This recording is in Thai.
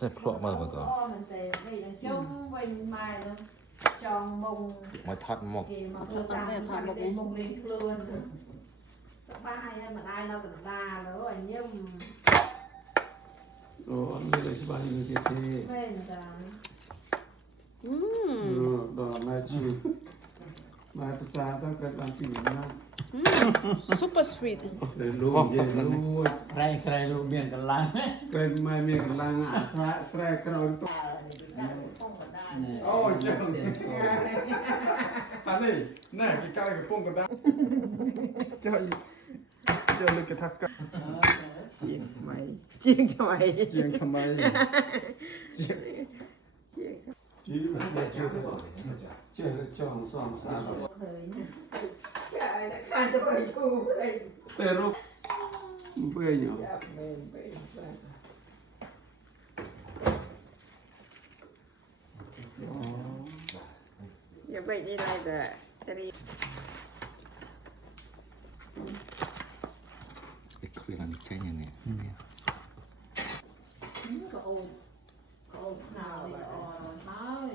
sẽ phọ mờ mà cơ mình sẽ vì là chung bình mai luôn tròn mùng mà thật một thì mà tôi sang phải đi mùng lên luôn ba hay mà ai đâu cần ra nữa rồi nhưng anh mới lấy bao nhiêu cái thế bên là đó mai chịu maiภาษาต้องการบางปีนะ super sweet เลยรู้เย็นรู้ ใครรู้เมียนกันล้าง เป็นไม่มีกำลังอาสระแสกเราต้อง โอ้ยเจ้าอันนี้น่ากินไก่กับปุ้งกันได้เจ้าเลยกระทักกัน เจียงทำไมเจียงทำไม เจียงทำไมเจียงจีมันเจียงเจียงจองสองสาม การจะไปชูอะไร เตะรูปเบื่ออยู่ อย่าไปนี่ไรแต่จะรี cái khơi là cái như này cậu nào thì nói